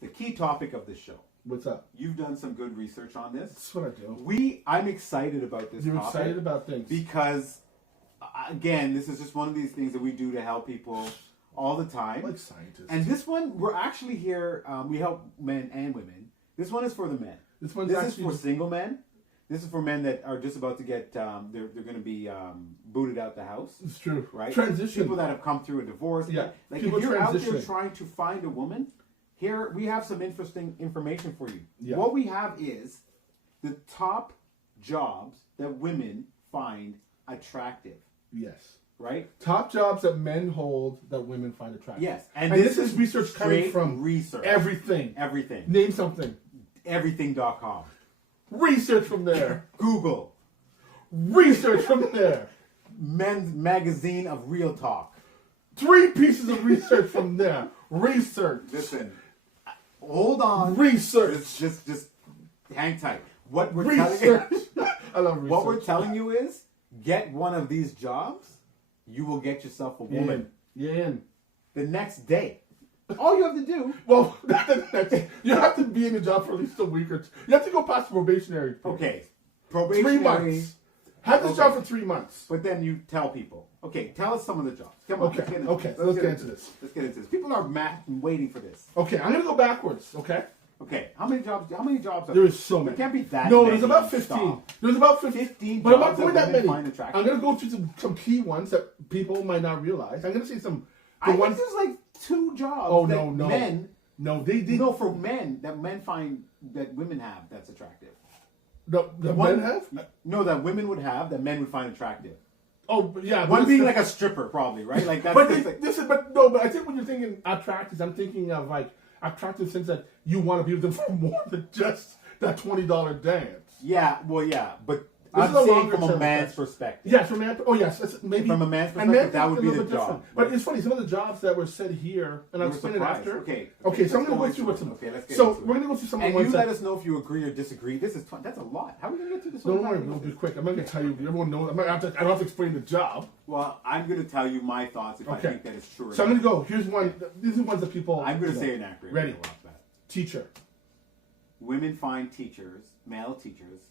the key topic of the show. What's up? You've done some good research on this. That's what I do. I'm excited about this. You're topic excited about things because, again, this is just one of these things that we do to help people all the time. Like scientists. And this one, we're actually here. We help men and women. This one is for the men. This is for single men. This is for men that are just about to get. They're going to be booted out the house. It's true. Right. Transition. People that have come through a divorce. Yeah. Like people if you're out there transitioning. trying to find a woman, here we have some interesting information for you. Yeah. What we have is the top jobs that women find attractive. Yes. Right? Top jobs that men hold that women find attractive. Yes. And this is research coming from research. Everything. Everything. Name something. Everything.com. Research from there. Google. Research from there. Men's Magazine of Real Talk. 3 pieces of research from there. Research. Listen. Hold on. Research. Just hang tight. What we're research. I love research. What we're telling you is get one of these jobs, you will get yourself a woman. You're in. The next day. All you have to do. Well, you have to be in the job for at least a week or two. You have to go past probationary period. Okay. Probationary. 3 months. Have this job for 3 months. But then you tell people. Okay, tell us some of the jobs. Come on. Okay. Let's get into this. Let's get into this. People are waiting for this. Okay, I'm gonna go backwards. Okay. Okay. How many jobs? Are there is so many. There can't be that. No, many. there's about 15. Stop. There's about 15. But I'm not going that many. I'm gonna go through some key ones that people might not realize. I'm gonna say some. I think there's like 2 jobs. Oh that no. Men. No, they. No, for men that men find that women have that's attractive. The men have? No, that women would have that men would find attractive. Oh yeah. One being like a stripper, probably, right? Like that's. But I think when you're thinking attractive, I'm thinking of like attractive sense that you want to be with them for more than just that $20 dance. Yeah, well, yeah, but I'm saying from a man's perspective. Yes, from a man. Oh yes, maybe from a man's perspective, that would be the job. Different. But it's funny. Some of the jobs that were said here, and I'll explain it after. Okay. So I'm going to go through what's. Okay, let's get so into we're going to go through some. And you let us know if you agree or disagree. That's a lot. How are we going to get through this? Don't worry, we'll be quick. I'm not going to tell you. Everyone knows. I don't have to explain the job. Well, I'm going to tell you my thoughts if I think that it's true. So I'm going to go. Here's one. These are ones that people. I'm going to say inaccurate. Ready? Teacher. Women find teachers, male teachers.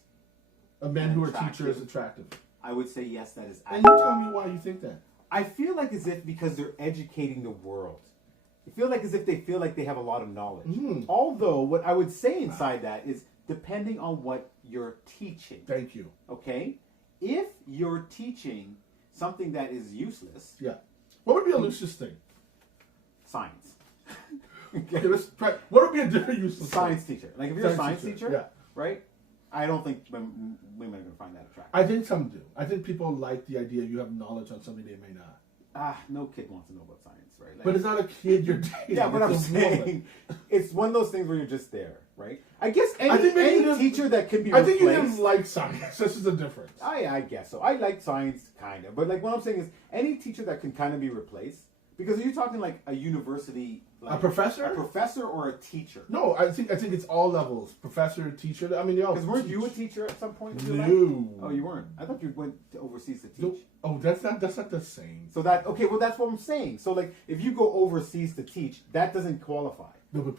Men who are teachers attractive. I would say yes, that is accurate. And you tell me why you think that. I feel like as if because they're educating the world. I feel like as if they feel like they have a lot of knowledge. Although, what I would say inside that is depending on what you're teaching. Thank you. Okay? If you're teaching something that is useless. Yeah. What would be a useless thing? Science. Okay, let's try. What would be a different useless science teacher? Like if you're a science teacher, yeah. Right? I don't think women are going to find that attractive. I think some do. I think people like the idea you have knowledge on something they may not. No kid wants to know about science, right? Like, but it's not a kid you're dating. Yeah, but I'm saying it's one of those things where you're just there, right? I guess any teacher that can be replaced. I think you didn't like science. This is the difference. I guess so. I like science, kind of. But like what I'm saying is any teacher that can kind of be replaced. Because are you talking like a university... Like a professor? A professor or a teacher? No, I think it's all levels. Professor, teacher. I mean, they all. Because weren't you a teacher at some point? No. Oh, you weren't. I thought you went overseas to teach. No. Oh, that's not the same. So that's what I'm saying. So like, if you go overseas to teach, that doesn't qualify. No, but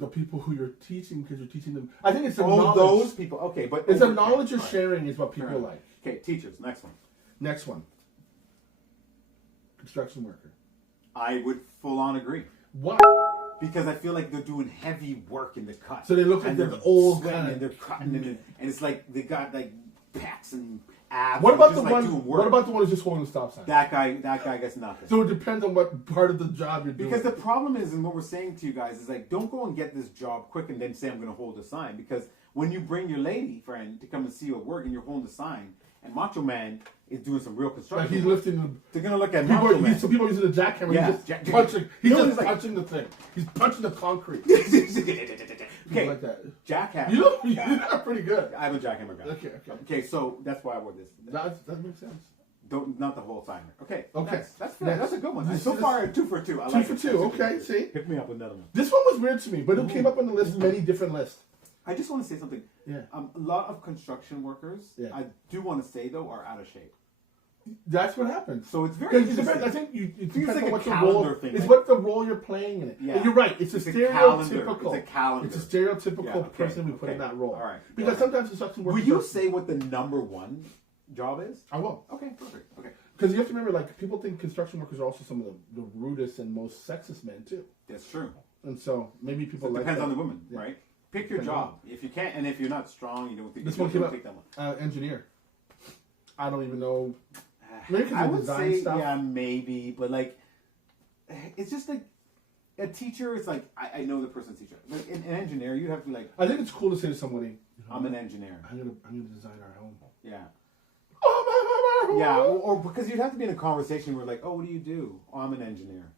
the people who you're teaching, because you're teaching them. I think it's a knowledge. Those people. Okay, but it's a knowledge you're sharing is what people like. Okay, teachers. Next one. Construction worker. I would full on agree. Why? Because I feel like they're doing heavy work in the cut. So they look like they're old and they're cutting and it's like they got like pecs and abs. What about the one? What about the one who's just holding the stop sign? That guy gets nothing. So it depends on what part of the job you're doing. Because the problem is, and what we're saying to you guys is like, don't go and get this job quick and then say I'm going to hold a sign. Because when you bring your lady friend to come and see you at work and you're holding the sign, and Macho Man is doing some real construction. Like he's lifting. They're gonna look at Macho Man. Some people using the jackhammer. Yeah, he's just punching. He's just punching the thing. He's punching the concrete. Okay, like that. Jackhammer. You're pretty good. I'm a jackhammer guy. Okay. So that's why I wore this. That makes sense. Not the whole signer. Okay. That's a good one. So far, 2 for 2. I like 2 for 2. Okay. See. Pick me up with another one. This one was weird to me, but it came up on the list. Many different lists. I just want to say something. Yeah. A lot of construction workers, I do want to say though, are out of shape. That's what happens. So it's very interesting. I think it depends like on a what your calendar role thing. It's what the role you're playing in it. Yeah. And you're right. It's a stereotypical. It's a calendar. It's a stereotypical person we put in that role. All right. Because sometimes construction workers. Will you say what the number one job is? I will. Okay, perfect. Okay. Because you have to remember, like, people think construction workers are also some of the rudest and most sexist men too. That's true. And so maybe people It like depends that. on the woman, right? Pick your job. If you can't, and if you're not strong, you don't think This you one came don't up. take that one. Engineer. I don't even know. Maybe I would design say, stuff. yeah, maybe, but like, it's just like a teacher. It's like I know the person's teacher. Like an engineer, you'd have to be like. I think it's cool to say to somebody, I'm an engineer. I'm gonna design our home. Yeah. Yeah, or because you'd have to be in a conversation where like, oh, what do you do? Oh, I'm an engineer.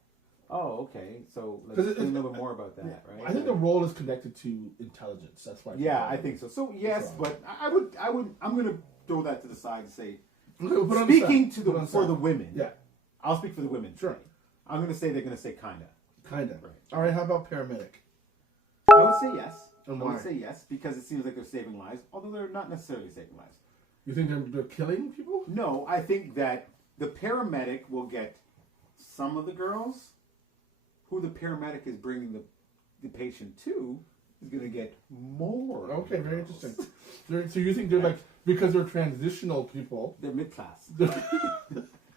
Oh, okay. So let's think a little bit more about that, right? I think the role is connected to intelligence. That's why. Yeah, I think so. So yes, but I'm gonna throw that to the side and say, speaking to for the women. Yeah, I'll speak for the women. Sure. Today. I'm gonna say they're gonna say kinda. Kinda. Right. All right. How about paramedic? I would say yes. And I why? would say yes because it seems like they're saving lives, although they're not necessarily saving lives. You think they're killing people? No, I think that the paramedic will get some of the girls who the paramedic is bringing the patient to is going to get more. Okay, very interesting. So you think they're like, because they're transitional people. They're mid-class.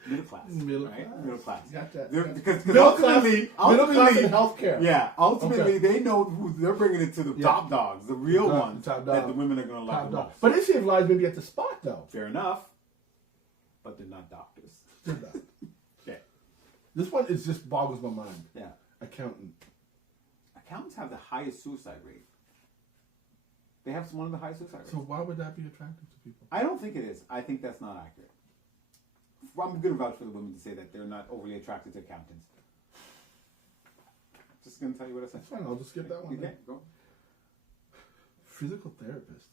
Middle class. Middle class. Gotcha. Because middle class ultimately in healthcare. Yeah, ultimately they know who they're bringing it to the top dogs, the real ones top that dog. the women are going to love the most. But they save lives maybe at the spot though. Fair enough, but they're not doctors. They're not. Okay. This one is just boggles my mind. Yeah. Accountant. Accountants have the highest suicide rate. They have one of the highest suicide rates. So why would that be attractive to people? I don't think it is. I think that's not accurate. I'm going to vouch for the women to say that they're not overly attracted to accountants. Just going to tell you what I said. That's fine. I'll just skip that one. Okay, go. Physical therapist.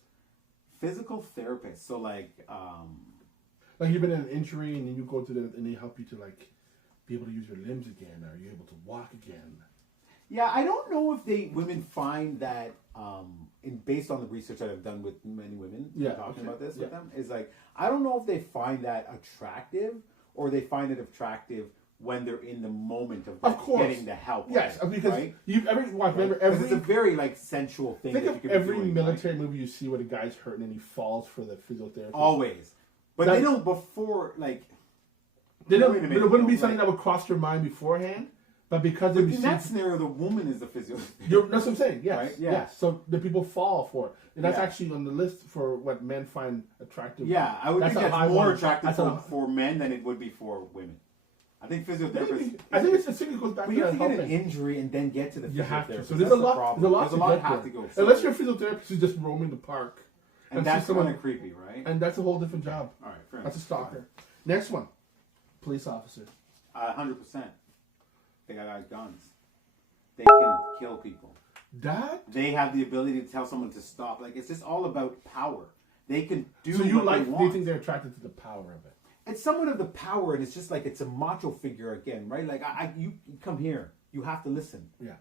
Physical therapist. So like you've been in an injury and then you go to them and they help you to like be able to use your limbs again. Or are you able to walk again? Yeah, I don't know if women find that, based on the research that I've done with many women, talking about this with them, is like, I don't know if they find that attractive or they find it attractive when they're in the moment of getting the help. Yes, because right? remember every it's a very like sensual thing. Think that of you could every be doing, military movie you see where the guy's hurting and he falls for the physiotherapist. Always, but they don't before like. They don't. It wouldn't be something that would cross your mind beforehand. But because in that scenario, the woman is the physiotherapist. That's what I'm saying. Yes, right? Yeah. Yes. So the people fall for it, and that's actually on the list for what men find attractive. Yeah, I would think that's more attractive for men than it would be for women. I think physiotherapists. I think it goes back to that. You have to get an injury and then get to the physiotherapist. You have to. So there's a lot. There's a lot have to go. Unless your physiotherapist is just roaming the park, and that's kind of creepy, right? And that's a whole different job. All right, fair that's a stalker. Next one, police officer. 100%. They got guns. They can kill people. They have the ability to tell someone to stop. Like, it's just all about power. They can do what they want. Do you think they're attracted to the power of it? It's somewhat of the power, and it's just like it's a macho figure again, right? Like, you come here. You have to listen. Yeah.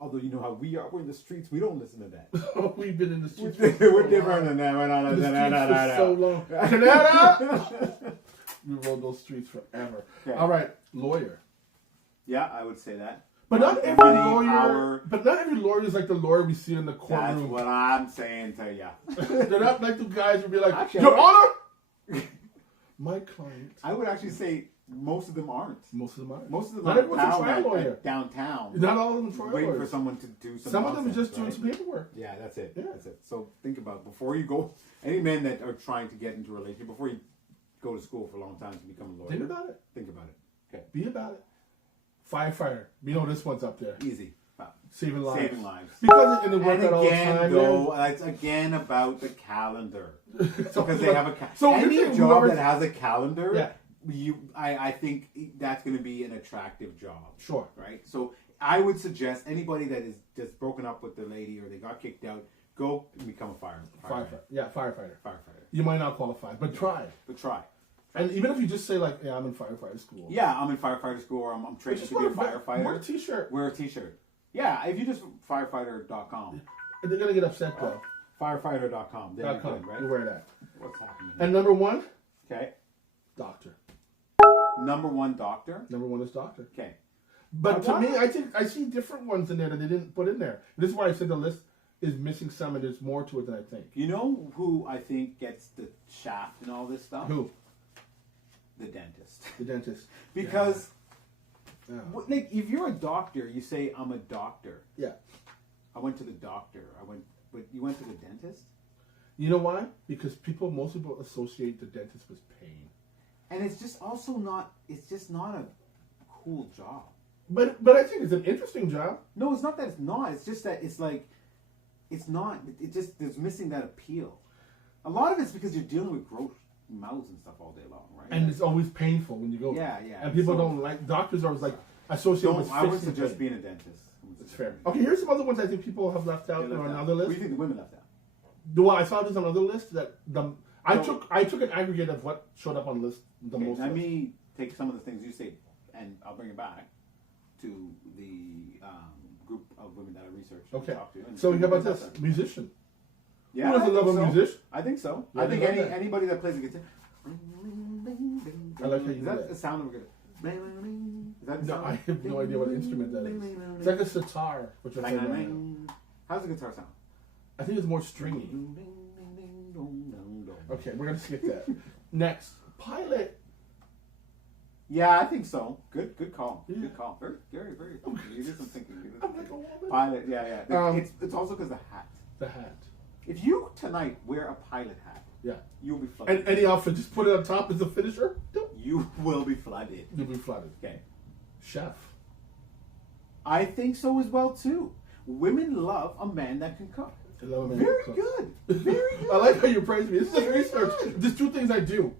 Although you know how we are. We're in the streets. We don't listen to that. We've been in the streets. We're different than that. We're not in the streets for so long. Canada! We rode those streets forever. Okay. All right, lawyer. Yeah, I would say that. But not every lawyer. But not every lawyer is like the lawyer we see in the courtroom. That's what I'm saying to you. They're not like the guys who be like, actually, Your Honor. My client. I would actually say most of them aren't. Most of them aren't. Most of them not everyone's a trial lawyer downtown. Not all of them are trial lawyers. Waiting for someone to do something. Some of them are just doing some paperwork. Yeah, that's it. Yeah. That's it. So think about it. Before you go. Any men that are trying to get into a relationship, before you go to school for a long time to become a lawyer. Think about it. Think about it. Okay. Be about it. Firefighter. You know this one's up there. Easy. Saving lives. Saving lives. Because in the work all the time. Though, it's again about the calendar. Because they have a calendar. So any job that has a calendar, I think that's going to be an attractive job. Sure. Right? So I would suggest anybody that is just broken up with the lady or they got kicked out, go and become a firefighter. Yeah, firefighter. Firefighter. You might not qualify, but try. And even if you just say like, yeah, I'm in firefighter school. Yeah, I'm in firefighter school or I'm training to be a firefighter. Wear a t-shirt. Wear a t-shirt. Yeah, if you just firefighter.com. They're going to get upset though. Firefighter.com. Then you're good, right? You wear that. What's happening? And number one? Okay. Doctor. Number one doctor. Number one is doctor. Okay. But to me, I think I see different ones in there that they didn't put in there. This is why I said the list is missing some, and there's more to it than I think. You know who I think gets the shaft and all this stuff? Who? The dentist. The dentist. Because, Yeah. like, if you're a doctor, you say, I'm a doctor. Yeah. I went to the doctor. But you went to the dentist? You know why? Because most people associate the dentist with pain. And it's just not a cool job. But I think it's an interesting job. No, it's not that it's not. It's just that it's like, it's not. It just, there's missing that appeal. A lot of it's because you're dealing with gross mouths and stuff all day long, right? And it's always painful when you go. Yeah. And people don't like, doctors are always like, associated with I would fixing suggest pain. being a dentist. It's fair. Okay, here's some other ones I think people have left out on another list. What do you think the women left out? Well, I saw this on another list that I took an aggregate of what showed up on the list the most. Let me take some of the things you say, and I'll bring it back to the group of women that I researched. Okay. And talked to, and So how about this? Musician. Yeah, Who doesn't love a musician? I think so. Yeah, I think I love that. anybody that plays a guitar. I like how you Is do that that. the sound of a guitar? Is that the No, sound? I have no idea what instrument that is. It's like a sitar, which I'm saying right now. How's the guitar sound? I think it's more stringy. Okay, we're gonna skip that. Next, pilot. Yeah, I think so. Good call. Yeah. Good call. Very, very. You did some thinking. I'm like a woman. Pilot. Yeah. It's also because the hat. The hat. If you tonight wear a pilot hat, Yeah. you'll be flooded. And any outfit, just put it on top as a finisher. You will be flooded. You'll be flooded. Okay. Chef. I think so as well too. Women love a man that can cook. I love a man Very who cooks. good. Very good. I like how you praise me. This is Very research. good. There's two things I do.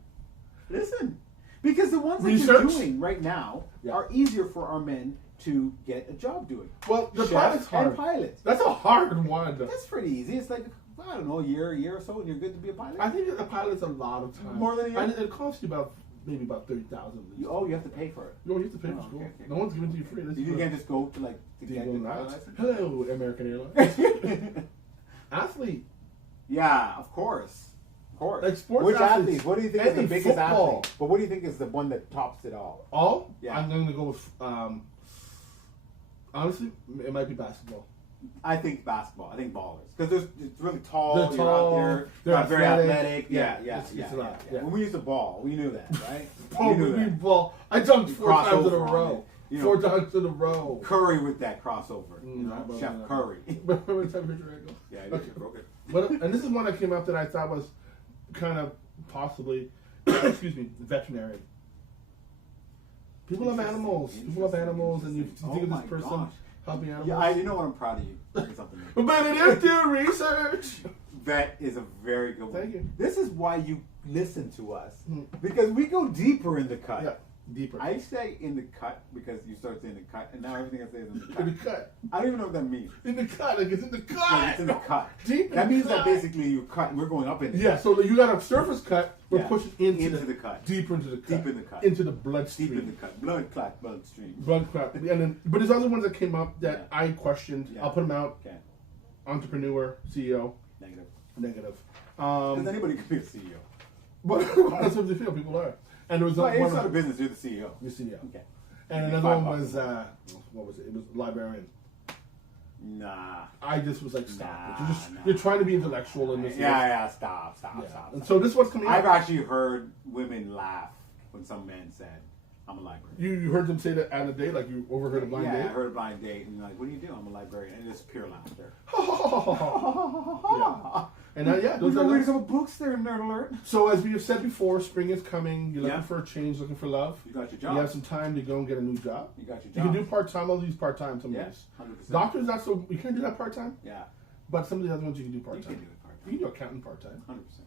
Listen, because the ones that Research? you're doing right now Yeah. are easier for our men to get a job doing. Well, the Chef pilot's hard. and pilot. That's a hard one. That's pretty easy. It's like, I don't know, a year or so, and you're good to be a pilot. I think a pilot's a lot of time. More than a year? And it costs you maybe about $30,000. You have to pay for it. No, you have to pay for Oh, school. okay. No one's giving it to you free. This You is can't just go to like to Do you get go the nuts? pilot license. Hello, American Airlines. Athlete. Yeah, of course. Of course. Like sports Which athletes. athlete? What do you think is Any the biggest football. athlete? But what do you think is the one that tops it all? All? Yeah. I'm going to go with, honestly, it might be basketball. I think basketball. I think ballers because it's really tall. They're You're tall, out there. they're Very athletic. athletic. Yeah. It's a lot, yeah. When we used to ball, we knew that, right? Oh, we knew we that. ball. I dunked You 4 cross times in a over on row. it. You know. 4 times in a row. Curry with that crossover. You know, No, Chef no. Curry. Remember the time picture I go? Yeah, I Okay. did. Broke it. But, and this is one that came up that I thought was kind of possibly, excuse me, veterinary. People love animals. People love animals, and you think Oh of my this person gosh. helping animals. Yeah, you know what? I'm proud of you. Doing something. But it is do research. That is a very good one. Thank you. This is why you listen to us Hmm. because we go deeper in the cut. Yeah, deeper. I say in the cut because you start saying the cut, and now everything I say is in the In cut. the cut. I don't even know what that means. In the cut. Like it's in the cut. Like, it's in the cut. Deep in That the means that cut. basically you cut, and we're going up in it. Yeah, so you got a surface cut. We're Yeah, pushing into the cut. deeper into the cut. Deep in the cut. Into the bloodstream. Deep in the cut. Blood clot, bloodstream. Blood clot. And then, but there's other ones that came up that I questioned. Yeah. I'll put them out. Okay. Entrepreneur, CEO, Negative. negative. Because anybody could be a CEO. But that's what they feel. People are. And there was Well, one it's not a business. You're the CEO. the CEO. Okay. And Make another $5 one was what was it? It was librarian. Nah. I just was like, stop. Nah, it. You're trying to be intellectual in this. Yeah. Stop. Yeah. And so this one's coming I've up. actually heard women laugh when some man said, "I'm a librarian." You heard them say that at a date, like you overheard a blind yeah, date. I heard a blind date, and like, "What do you do?" "I'm a librarian," and it's pure laughter. Yeah. And yeah, Those those are are reading those. some books there, nerd alert. So as we have said before, spring is coming. You're looking Yeah. for a change, looking for love. You got your You job. have some time to go and get a new job. You got your You job. can do part time. I'll use part time some Yeah, days. 100%. Doctors, not so. You can't do that part time. Yeah, But some of the other ones you can do part you time. can do it part You can do accounting part time. 100%.